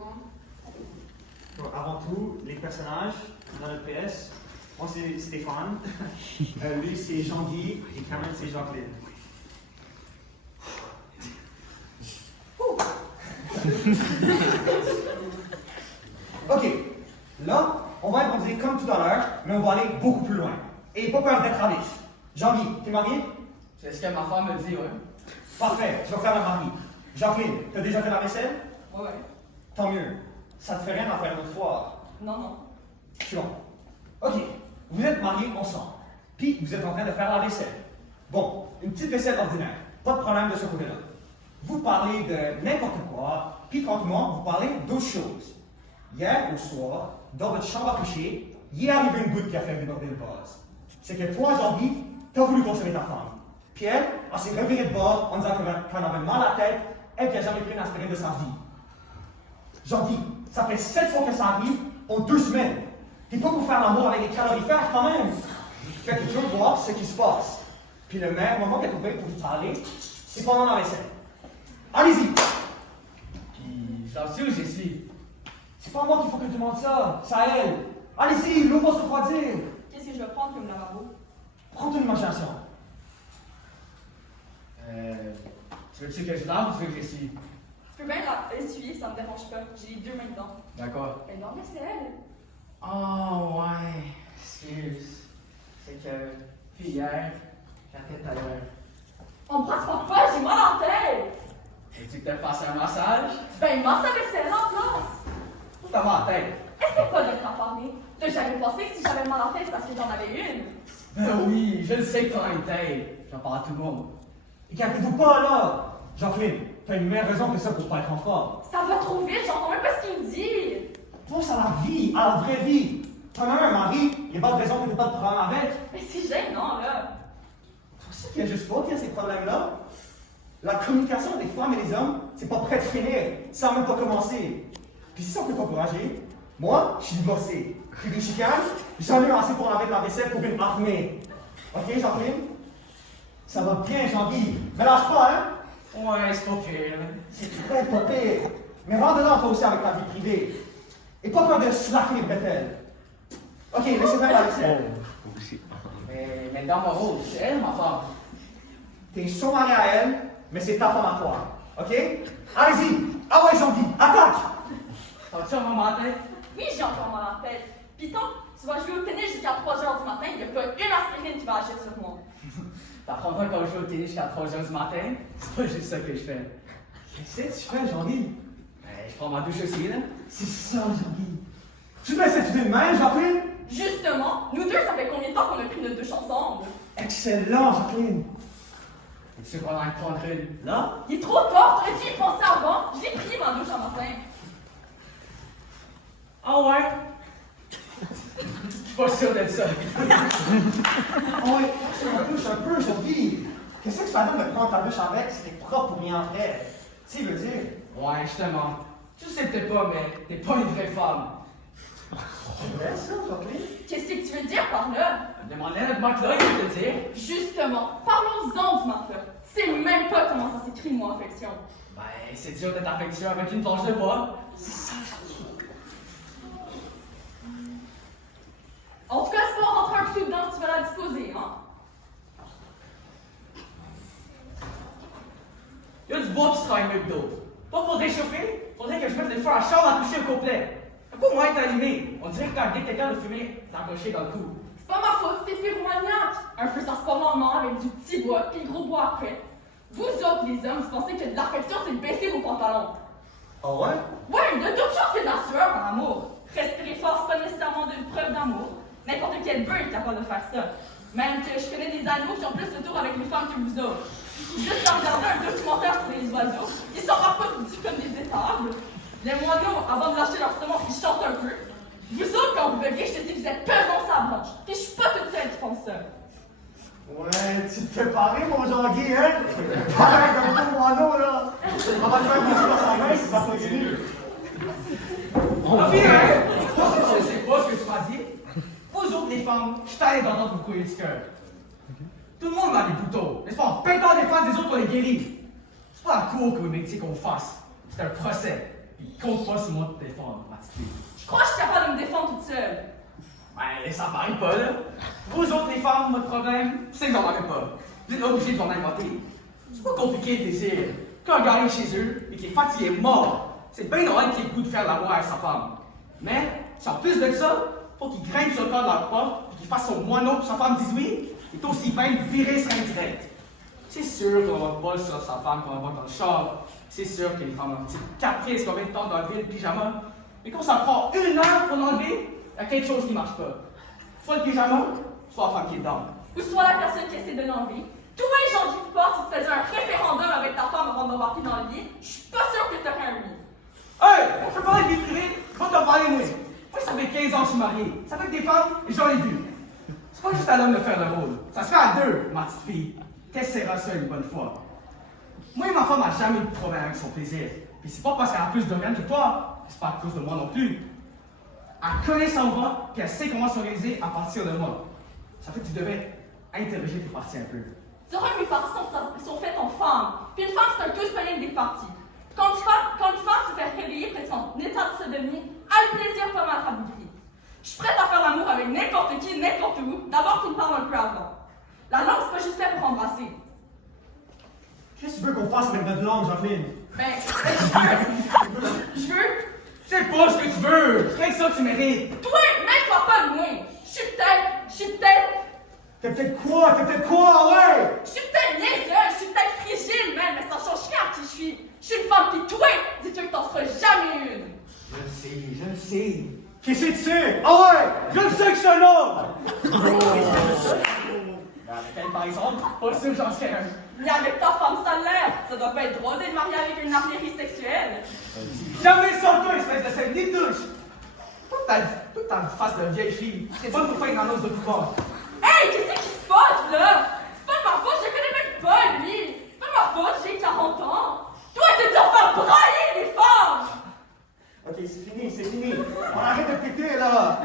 secondes. Bon, avant tout, les personnages dans notre pièce, moi c'est Stéphane, lui c'est Jean-Guy et Cameron c'est Jacqueline. Ok, là, on va improviser comme tout à l'heure, mais on va aller beaucoup plus loin. Et pas peur d'être à l'aise. Jean-Guy, t'es marié? C'est ce que ma femme me dit, ouais. Parfait, tu vas faire le mari. Jacqueline, t'as déjà fait la vaisselle? Ouais. Tant mieux. Ça te fait rien d'en faire une autre fois. Non, non. C'est bon. Ok, vous êtes mariés ensemble, puis vous êtes en train de faire la vaisselle. Bon, une petite vaisselle ordinaire, pas de problème de ce côté-là. Vous parlez de n'importe quoi, puis tranquillement, vous parlez d'autres choses. Hier au soir, dans votre chambre à coucher, il est arrivé une goutte qui a fait déborder le vase. C'est que toi, Jean-Guy, t'as voulu consommer ta femme. Puis elle s'est revirée de bord en disant qu'elle avait mal à la tête, elle qui n'a jamais pris une aspirine de sa vie. Jean-Guy, ça fait 7 fois que ça arrive en 2 semaines. T'es pas pour faire l'amour avec les calorifères quand même. Fait que tu veux voir ce qui se passe. Puis le meilleur moment qu'elle trouvait pour vous parler, c'est pendant la vaisselle. Allez-y! Puis, savent-tu où j'essuie? C'est pas moi qu'il faut que tu demandes ça, c'est à elle. Allez-y, l'eau va se refroidir. Qu'est-ce que je vais prendre comme lavabo? Prends une imagination. Tu veux-tu que je lave ou tu veux que j'essuie? Tu peux bien essuyer, ça me dérange pas. J'ai les 2 mains dedans. D'accord. Ben non, mais c'est elle. Oh, ouais. Excuse. C'est que, puis hier, la tête à l'heure. Embrasse-moi pas, j'ai mal en tête. Veux-tu que je te fasse un massage? Ben, masse ta vaisselle en place. T'as mal à la tête. Essaie pas d'être informé. T'as jamais pensé que si j'avais mal en tête, c'est parce que j'en avais une. Ben oui, je le sais que t'as une tête. J'en parle à tout le monde. Écartez-vous pas là! Jacqueline, t'as une meilleure raison que ça pour pas être en forme. Ça va trop vite, j'entends même pas ce qu'il me dit. Pense à la vie, à la vraie vie. T'en as un mari, il n'y a pas de raison que t'aies pas de problème avec. Mais c'est gênant, là. Tu sais qu'il y a juste toi qui a ces problèmes-là? La communication des femmes et des hommes, c'est pas prêt de finir. Ça n'a même pas commencé. Puis si on peut t'encourager, moi, je suis divorcé. Puis des chicanes, j'en ai assez pour laver de la vaisselle pour une armée. Ok, Jacqueline? Ça va bien, Jean-Guy. Mélange pas, hein? Ouais, c'est pas pire. C'est très pas pire. Mais rentre dedans toi aussi avec ta vie privée. Et pas peur de slacker les bretelles. Ok, laissez faire la vaisselle. Mais dans mon rôle, c'est elle, ma femme. T'es son mari à elle, mais c'est ta femme à toi. Ok? Allez-y! Ah ouais, Jean-Guy, attaque! T'as-tu un moment à la tête? Oui, j'ai encore mal en tête. Pis tant, tu vas jouer au tennis jusqu'à 3h du matin, il n'y a pas une aspirine qui va agir sur moi. T'apprendras qu'on joue au tennis jusqu'à 3h du matin? C'est pas juste ça que je fais. Qu'est-ce que tu fais, Jean-Guy? Je prends ma douche aussi, là. C'est ça, Jean-Guy. Tu laisses cette idée de même, Jacqueline? Justement, nous deux, ça fait combien de temps qu'on a pris notre douche ensemble? Excellent, Jacqueline. Et tu sais qu'on va en prendre une, là? Il est trop tard, t'aurais dû y penser avant. Je l'ai pris ma douche un matin. Ah ouais? Je suis pas sûr de ça. Ah ouais, c'est ma douche un peu, Jean-Guy. Qu'est-ce que ça donne de prendre ta douche avec si t'es propre ou rien en fait? Tu sais, veut dire. Ouais, justement. Tu sais peut-être pas, mais t'es pas une vraie femme. C'est vrai, ça, Jacqueline? Qu'est-ce que tu veux dire par là? Demande-la à notre matelas, il va te dire. Justement, parlons-en du matelas. Tu sais même pas comment ça s'écrit le mot affection. Ben, c'est dur d'être affectueux avec une planche de bois. C'est ça, Jean-Guy. En tout cas, c'est pas en rentrant un coup dedans que tu vas la disposer, hein? Il y a du bois qui sera mieux que d'autres. Pas pour réchauffer, faudrait que je mette le feu à la chambre à coucher au complet. Un peu moins être allumé. On dirait que quand quelqu'un de fumer, t'as accroché dans le cou. C'est pas ma faute, c'était pyromaniaque. Un feu, ça se part lentement avec du petit bois, puis le gros bois après. Vous autres, les hommes, vous pensez que de l'affection, c'est de baisser vos pantalons. Ah ouais? Ouais, il y a d'autres choses que de la sueur en amour. Respirer fort, c'est pas nécessairement une preuve d'amour. N'importe quel bœuf est capable de faire ça. Même que je connais des animaux qui ont plus de tour avec les femmes que vous autres. Juste en regardant un documentaire sur les oiseaux, ils sont reproduits comme des étables. Les moineaux, avant de lâcher leur stomac, ils chantent un peu. Vous autres, quand vous buguez, je te dis que vous êtes pesants sa branche. Et je suis pas toute seule qui pense ça. Ouais, tu te fais parer, mon Jean-Guy, hein? Pareil comme ton moineau, là! On va te faire bouger dans sa main si ça continue! Enfin, hein? Je sais pas ce que tu m'as dit. Vous autres, les femmes, je t'allais d'entendre vous couiller du cœur. Tout le monde a des boutons, n'est-ce pas? En pétant les faces des autres, on les guérit. C'est pas la cour que vous métier qu'on fasse. C'est un procès. Puis compte pas sur moi pour te défendre, ma petite fille. Je crois que je suis capable de me défendre toute seule. Ben, ça paraît pas, là. Vous autres, les femmes, votre problème, c'est que vous en avez pas. Vous êtes obligés de vous en inventer. C'est pas compliqué le désir. Quand un gars arrive chez eux et qu'il est fatigué, mort, c'est bien normal qu'il ait le goût de faire l'amour avec sa femme. Mais, si en plus de ça, faut qu'il grimpe sur le corps de la porte et qu'il fasse son moineau pour sa femme dise oui, il est aussi bien de virer sur indirect. C'est sûr qu'on va pas sur sa femme quand on va dans le char. C'est sûr que les femmes ont une petite caprice combien de temps d'enlever le pyjama. Mais quand ça prend 1 heure pour l'enlever, il y a quelque chose qui marche pas. Soit le pyjama, soit la femme qui est dedans. Ou soit la personne qui essaie de l'enlever. Tous les gens qui pensent si tu faisais un référendum avec ta femme avant d'embarquer dans le lit, je suis pas sûre que t'aurais un oui. Hey! Je peux parler de vie privée? Je vais t'en parler, moi. Moi, ça fait 15 ans que je suis marié. Ça fait que des femmes, et j'en ai vu. C'est pas juste à l'homme de faire le rôle. Ça se fait à deux, ma petite fille. T'essaieras ça une bonne fois. Moi et ma femme n'a jamais eu de problème avec son plaisir. Puis c'est pas parce qu'elle a plus d'organes que toi. C'est pas à cause de moi non plus. Elle connaît son ventre, puis elle sait comment s'organiser à partir de moi. Ça fait que tu devais interroger tes parties un peu. Tu auras mes parties sont faites en femme. Puis une femme, c'est un tous des parties. Quand une femme se fait réveiller presque en état de sodomie, a le plaisir pas mal rabougri. Je suis prête à faire l'amour avec n'importe qui, n'importe où, d'abord qu'il me parle un peu avant. La langue, c'est pas juste fait pour embrasser. Qu'est-ce que tu veux qu'on fasse avec notre langue, Jacqueline? Ben, je veux. C'est pas ce que tu veux! C'est rien que ça que tu mérites! Toi, mets-toi pas de moi. Je suis peut-être. T'es peut-être quoi? T'es peut-être quoi? Ouais! Je suis peut-être niaiseuse, je suis peut-être fragile même, mais ça change rien à qui je suis. Je suis une femme qui, toi, dis-tu que t'en seras jamais une. Je le sais. Qu'est-ce que tu sais? Ah ouais! Je le sais que je suis un homme! Avec elle, par exemple, pas sûr que j'en serais un. Mais avec ta femme, ça a l'air. Ça doit pas être drôle d'être marié avec une artillerie sexuelle. Jamais sans toi, espèce de scène, ni touche! Toute ta face de vieille fille, c'est bonne pour faire une annonce de pouvoir. Hey, qu'est-ce qui se passe là? C'est pas de ma faute, je le connais même pas lui. C'est pas de ma faute, j'ai 40 ans. Toi, t'es dû en faire brailler les femmes! Ok, c'est fini, c'est fini. On arrête de péter là!